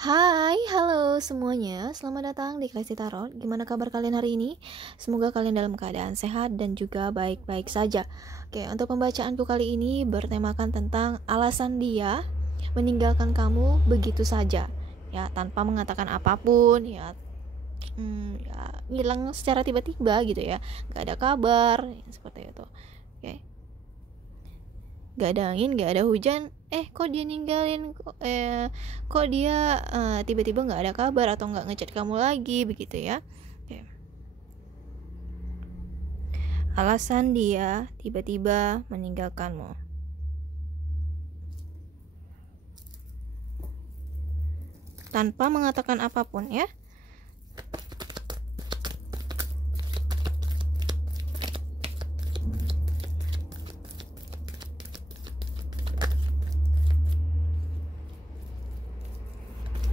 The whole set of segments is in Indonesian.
Hai, halo semuanya. Selamat datang di Classy Tarot. Gimana kabar kalian hari ini? Semoga kalian dalam keadaan sehat dan juga baik-baik saja. Oke, untuk pembacaanku kali ini bertemakan tentang alasan dia meninggalkan kamu begitu saja. Ya, tanpa mengatakan apapun, ya hilang secara tiba-tiba gitu ya. Gak ada kabar, ya, seperti itu. Oke. Gak ada angin, gak ada hujan, kok dia ninggalin, kok dia tiba-tiba gak ada kabar atau gak ngechat kamu lagi, begitu ya. Oke. Alasan dia tiba-tiba meninggalkanmu tanpa mengatakan apapun ya.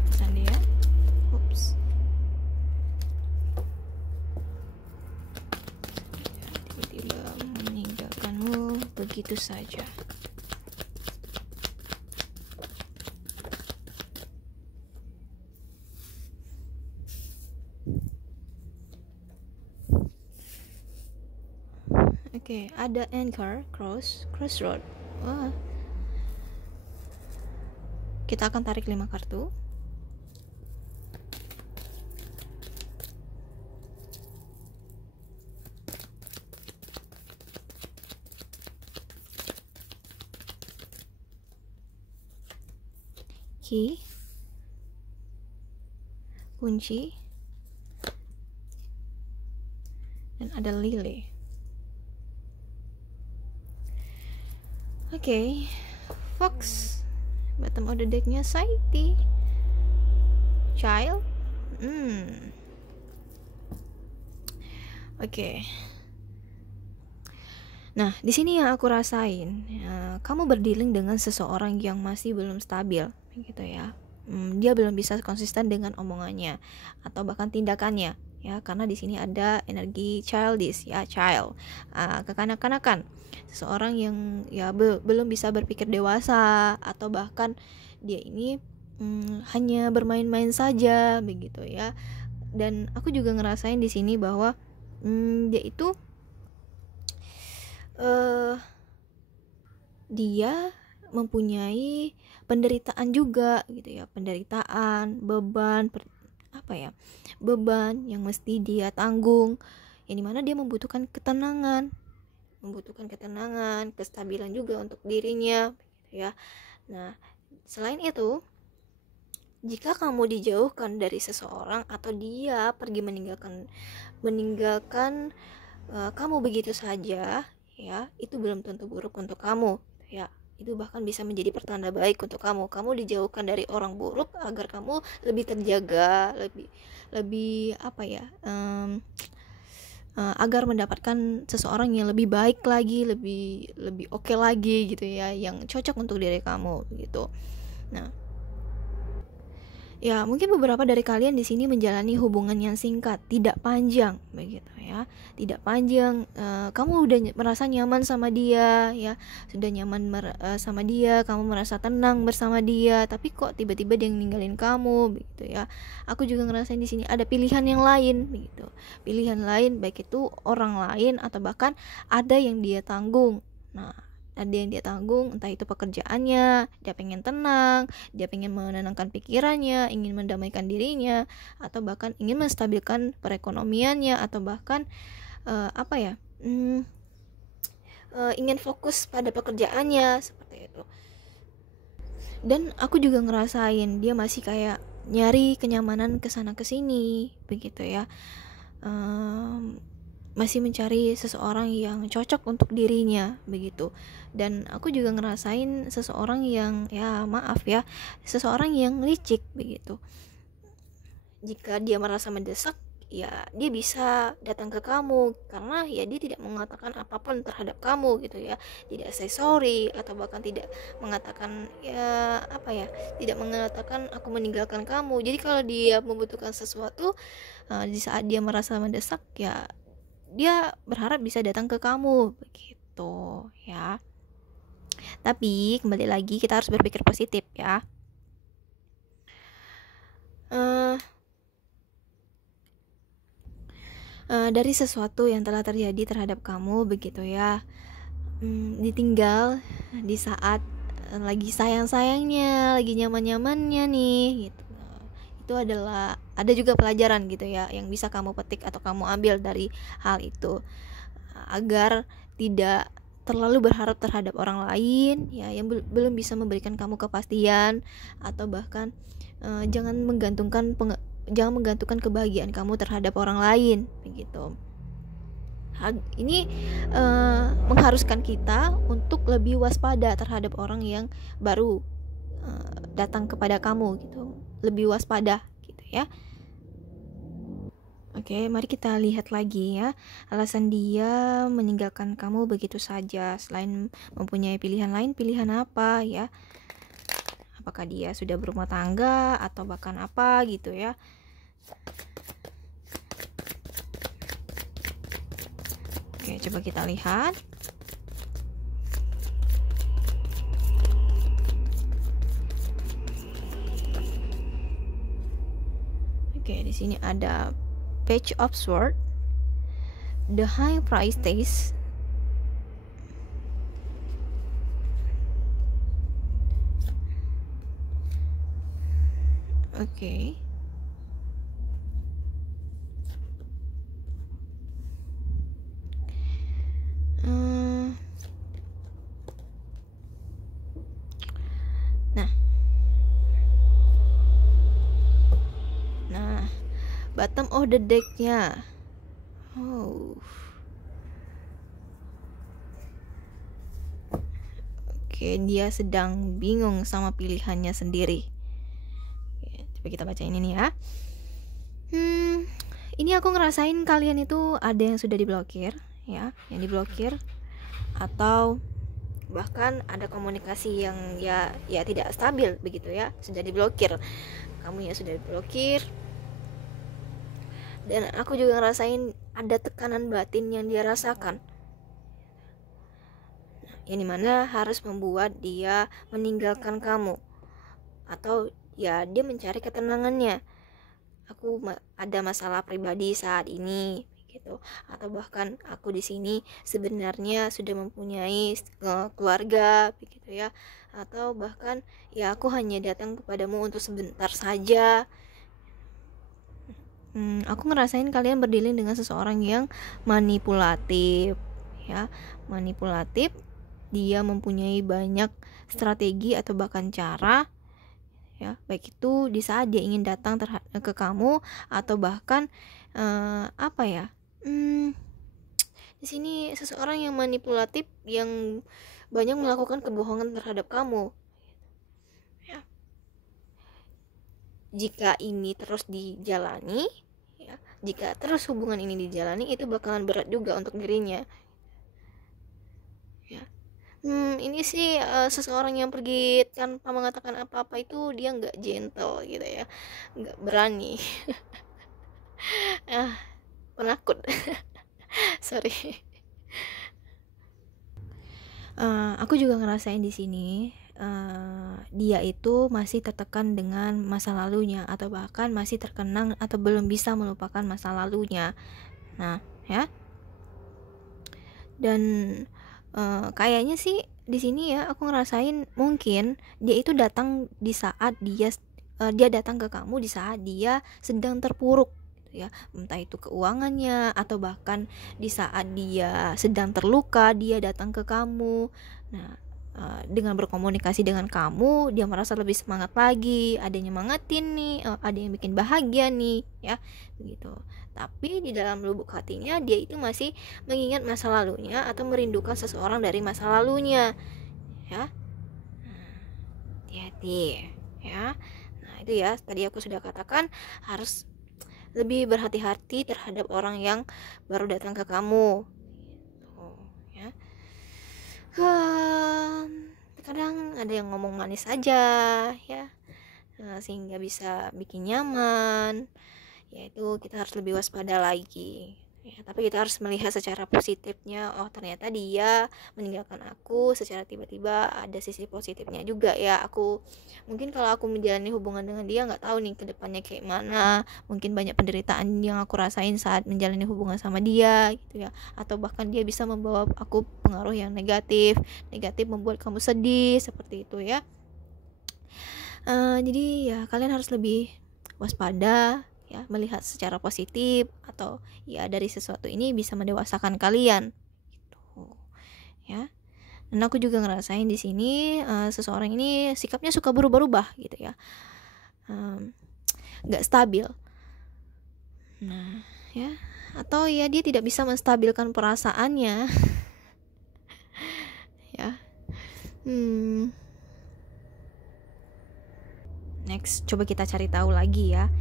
Alasan dia tiba-tiba meninggalkanmu begitu saja. Oke, ada anchor, crossroad. Wah. Kita akan tarik 5 kartu. Key, kunci, dan ada lily. Oke, Fox, bottom of the decknya Saiti, Child. Oke. Nah, di sini yang aku rasain, kamu berdealing dengan seseorang yang masih belum stabil, gitu ya. Dia belum bisa konsisten dengan omongannya atau bahkan tindakannya, ya. Karena di sini ada energi childish, ya, child, kekanak-kanakan. Seseorang yang ya belum bisa berpikir dewasa atau bahkan dia ini hanya bermain-main saja, begitu ya. Dan aku juga ngerasain di sini bahwa dia itu dia mempunyai penderitaan juga gitu ya, penderitaan, beban beban yang mesti dia tanggung, yang dimana dia membutuhkan ketenangan, kestabilan juga untuk dirinya gitu ya. Nah, selain itu, jika kamu dijauhkan dari seseorang atau dia pergi meninggalkan kamu begitu saja, ya, itu belum tentu buruk untuk kamu, ya. Itu bahkan bisa menjadi pertanda baik untuk kamu. Kamu dijauhkan dari orang buruk agar kamu lebih terjaga, lebih agar mendapatkan seseorang yang lebih baik lagi, lebih oke lagi gitu ya, yang cocok untuk diri kamu gitu. Nah, ya, mungkin beberapa dari kalian di sini menjalani hubungan yang singkat, tidak panjang, begitu ya, tidak panjang. Kamu udah merasa nyaman sama dia, ya, sudah nyaman sama dia, kamu merasa tenang bersama dia, tapi kok tiba-tiba dia ninggalin kamu, begitu ya. Aku juga ngerasain di sini ada pilihan yang lain, begitu. Pilihan lain, baik itu orang lain atau bahkan ada yang dia tanggung. Nah, ada yang dia tanggung, entah itu pekerjaannya, dia pengen tenang, dia pengen menenangkan pikirannya, ingin mendamaikan dirinya, atau bahkan ingin menstabilkan perekonomiannya, atau bahkan ingin fokus pada pekerjaannya, seperti itu. Dan aku juga ngerasain dia masih kayak nyari kenyamanan kesana kesini, begitu ya. Masih mencari seseorang yang cocok untuk dirinya, begitu. Dan aku juga ngerasain seseorang yang, ya maaf ya, seseorang yang licik, begitu. Jika dia merasa mendesak, ya dia bisa datang ke kamu, karena ya dia tidak mengatakan apapun terhadap kamu gitu ya, tidak say sorry atau bahkan tidak mengatakan tidak mengatakan aku meninggalkan kamu. Jadi kalau dia membutuhkan sesuatu, di saat dia merasa mendesak, ya dia berharap bisa datang ke kamu, begitu ya. Tapi kembali lagi kita harus berpikir positif ya. dari sesuatu yang telah terjadi terhadap kamu begitu ya. Ditinggal di saat lagi sayang-sayangnya, lagi nyaman-nyamannya nih gitu. Itu adalah ada juga pelajaran gitu ya yang bisa kamu petik atau kamu ambil dari hal itu, agar tidak terlalu berharap terhadap orang lain ya yang belum bisa memberikan kamu kepastian, atau bahkan jangan menggantungkan kebahagiaan kamu terhadap orang lain begitu. Ini mengharuskan kita untuk lebih waspada terhadap orang yang baru datang kepada kamu gitu, lebih waspada gitu ya. Oke, mari kita lihat lagi ya, alasan dia meninggalkan kamu begitu saja. Selain mempunyai pilihan lain, pilihan apa ya? Apakah dia sudah berumah tangga atau bahkan apa gitu ya? Oke, coba kita lihat. Oke, di sini ada Page of Swords, the high price taste. Oke. Nah, bottom of the deck-nya. Oke, dia sedang bingung sama pilihannya sendiri. Oke, coba kita baca ini nih ya. Ini aku ngerasain kalian itu ada yang sudah diblokir ya, yang diblokir, atau bahkan ada komunikasi yang ya tidak stabil begitu ya, sudah diblokir. Kamu ya sudah diblokir. Dan aku juga ngerasain ada tekanan batin yang dia rasakan, yang dimana harus membuat dia meninggalkan kamu, atau ya dia mencari ketenangannya. Aku ada masalah pribadi saat ini gitu, atau bahkan aku di sini sebenarnya sudah mempunyai keluarga begitu ya, atau bahkan ya aku hanya datang kepadamu untuk sebentar saja. Aku ngerasain kalian berdealing dengan seseorang yang manipulatif ya, manipulatif. Dia mempunyai banyak strategi atau bahkan cara ya, baik itu di saat dia ingin datang ke kamu, atau bahkan apa ya, di sini seseorang yang manipulatif yang banyak melakukan kebohongan terhadap kamu ya. Jika ini terus dijalani ya, jika terus hubungan ini dijalani, itu bakalan berat juga untuk dirinya ya. Ini sih seseorang yang pergi tanpa mengatakan apa-apa itu dia nggak gentle gitu ya, nggak berani. Penakut. Sorry. Aku juga ngerasain di sini dia itu masih tertekan dengan masa lalunya, atau bahkan masih terkenang atau belum bisa melupakan masa lalunya. Nah ya, dan kayaknya sih di sini ya aku ngerasain mungkin dia itu datang di saat dia datang ke kamu di saat dia sedang terpuruk gitu ya, entah itu keuangannya, atau bahkan di saat dia sedang terluka dia datang ke kamu. Nah, dengan berkomunikasi dengan kamu dia merasa lebih semangat lagi, ada yang nyemangatin nih, ada yang bikin bahagia nih ya begitu. Tapi di dalam lubuk hatinya dia itu masih mengingat masa lalunya atau merindukan seseorang dari masa lalunya ya. Hati-hati ya. Nah itu ya, tadi aku sudah katakan harus lebih berhati-hati terhadap orang yang baru datang ke kamu ya. Kadang ada yang ngomong manis aja ya, sehingga bisa bikin nyaman, yaitu kita harus lebih waspada lagi Ya, tapi kita harus melihat secara positifnya. Oh, ternyata dia meninggalkan aku secara tiba-tiba, ada sisi positifnya juga ya. Aku mungkin kalau aku menjalani hubungan dengan dia, nggak tahu nih ke depannya kayak mana. Mungkin banyak penderitaan yang aku rasain saat menjalani hubungan sama dia gitu ya. Atau bahkan dia bisa membawa aku pengaruh yang negatif membuat kamu sedih seperti itu ya. Jadi ya kalian harus lebih waspada ya, melihat secara positif, atau ya dari sesuatu ini bisa mendewasakan kalian gitu ya. Dan aku juga ngerasain di sini seseorang ini sikapnya suka berubah-ubah gitu ya, nggak stabil. Nah ya, atau ya dia tidak bisa menstabilkan perasaannya ya. Next, coba kita cari tahu lagi ya.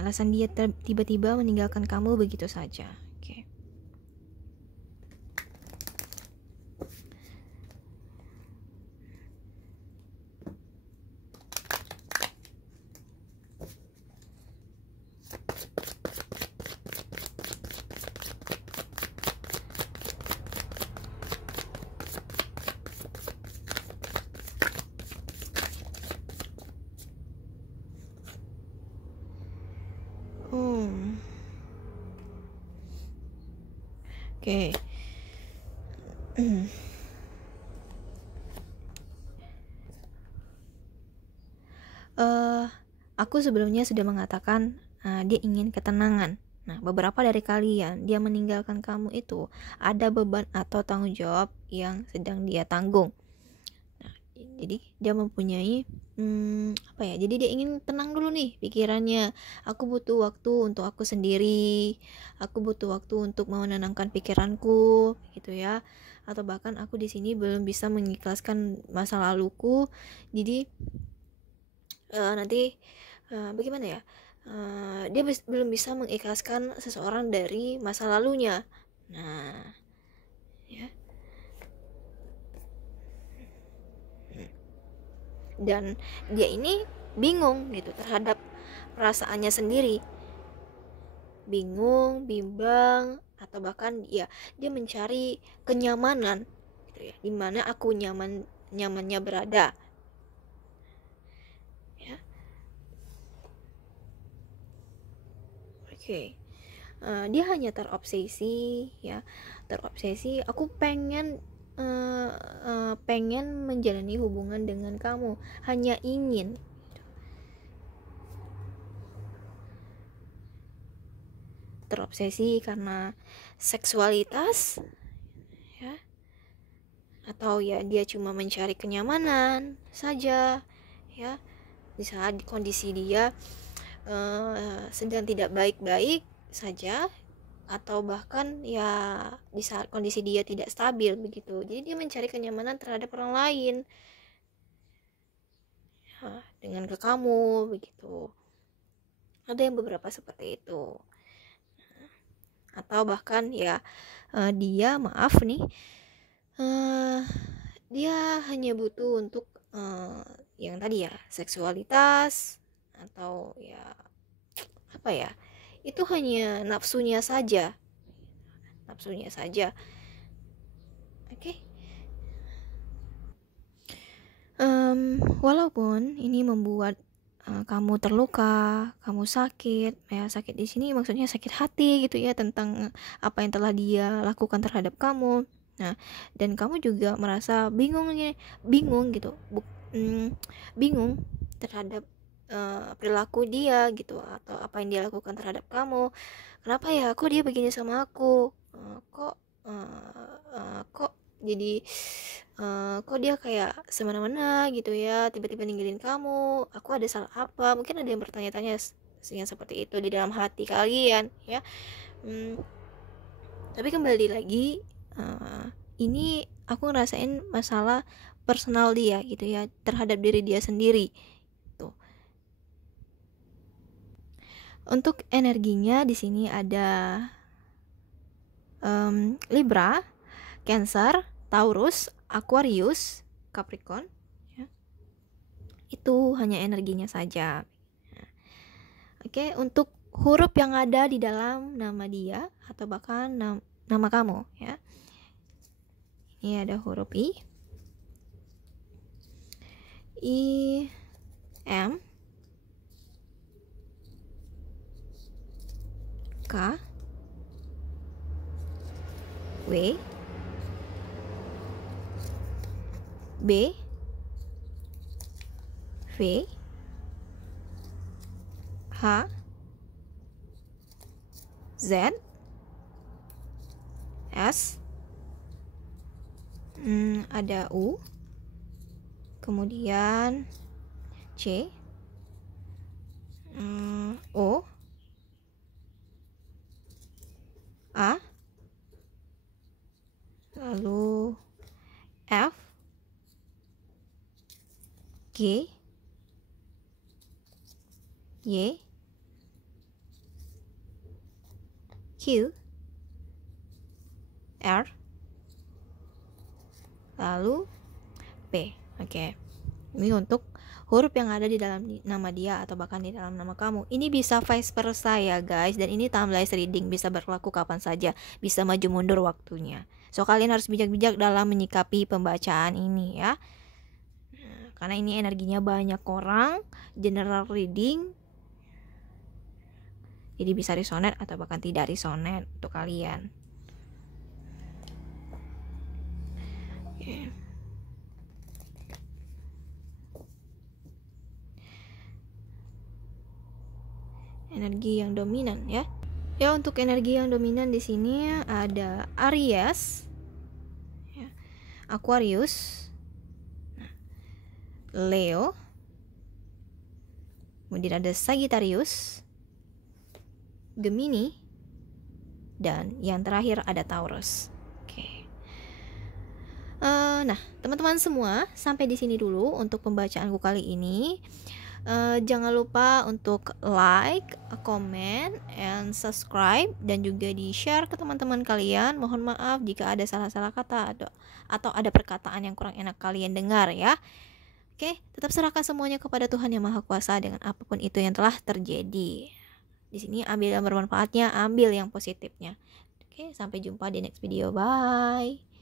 Alasan dia tiba-tiba meninggalkan kamu begitu saja. Oke. Oke. Aku sebelumnya sudah mengatakan dia ingin ketenangan. Nah, beberapa dari kalian, dia meninggalkan kamu itu ada beban atau tanggung jawab yang sedang dia tanggung. Nah, jadi dia mempunyai apa ya? Jadi dia ingin tenang dulu nih pikirannya. Aku butuh waktu untuk aku sendiri. Aku butuh waktu untuk menenangkan pikiranku, gitu ya. Atau bahkan aku di sini belum bisa mengikhlaskan masa laluku. Jadi nanti bagaimana ya? Dia belum bisa mengikhlaskan seseorang dari masa lalunya. Nah, ya. Dan dia ini bingung gitu terhadap perasaannya sendiri. Bingung, bimbang, atau bahkan dia mencari kenyamanan gitu ya. Dimana aku nyamannya berada. Ya. Oke. Dia hanya terobsesi ya, aku pengen menjalani hubungan dengan kamu, hanya ingin terobsesi karena seksualitas ya, atau ya dia cuma mencari kenyamanan saja ya di saat kondisi dia sedang tidak baik-baik saja, atau bahkan ya di saat kondisi dia tidak stabil begitu. Jadi dia mencari kenyamanan terhadap orang lain ya, dengan ke kamu begitu. Ada yang beberapa seperti itu. Atau bahkan ya dia dia hanya butuh untuk yang tadi ya, seksualitas, atau ya apa ya, itu hanya nafsunya saja. Oke. Walaupun ini membuat kamu terluka, kamu sakit ya, sakit di sini maksudnya sakit hati gitu ya, tentang apa yang telah dia lakukan terhadap kamu. Nah, dan kamu juga merasa bingung gitu, bingung terhadap perilaku dia gitu, atau apa yang dia lakukan terhadap kamu. Kenapa ya, kok dia begini sama aku, kok jadi kok dia kayak semena-mena gitu ya, tiba-tiba ninggalin kamu, aku ada salah apa? Mungkin ada yang bertanya-tanya yang seperti itu di dalam hati kalian ya. Tapi kembali lagi, ini aku ngerasain masalah personal dia gitu ya, terhadap diri dia sendiri tuh. Untuk energinya di sini ada Libra, Cancer, Taurus, Aquarius, Capricorn ya. Itu hanya energinya saja. Oke, untuk huruf yang ada di dalam nama dia atau bahkan nama kamu ya. Ini ada huruf I, M, K, W, B, V, H, Z, S, ada U, kemudian C, O, A, lalu F, G, Y, Q, R, lalu P. Oke. Ini untuk huruf yang ada di dalam nama dia atau bahkan di dalam nama kamu. Ini bisa vice versa ya guys, dan ini timeless reading, bisa berlaku kapan saja, bisa maju mundur waktunya. So kalian harus bijak-bijak dalam menyikapi pembacaan ini ya. Karena ini energinya banyak orang, general reading. Jadi bisa resonate atau bahkan tidak resonate untuk kalian. Oke. Energi yang dominan ya. Ya, untuk energi yang dominan di sini ada Aries, ya, Aquarius, Leo, kemudian ada Sagittarius, Gemini, dan yang terakhir ada Taurus. Oke. Nah, teman-teman semua, sampai di sini dulu untuk pembacaanku kali ini. Jangan lupa untuk like, comment, and subscribe, dan juga di-share ke teman-teman kalian. Mohon maaf jika ada salah-salah kata atau ada perkataan yang kurang enak kalian dengar ya. Oke, tetap serahkan semuanya kepada Tuhan Yang Maha Kuasa dengan apapun itu yang telah terjadi. Di sini ambil yang bermanfaatnya, ambil yang positifnya. Oke, sampai jumpa di next video. Bye.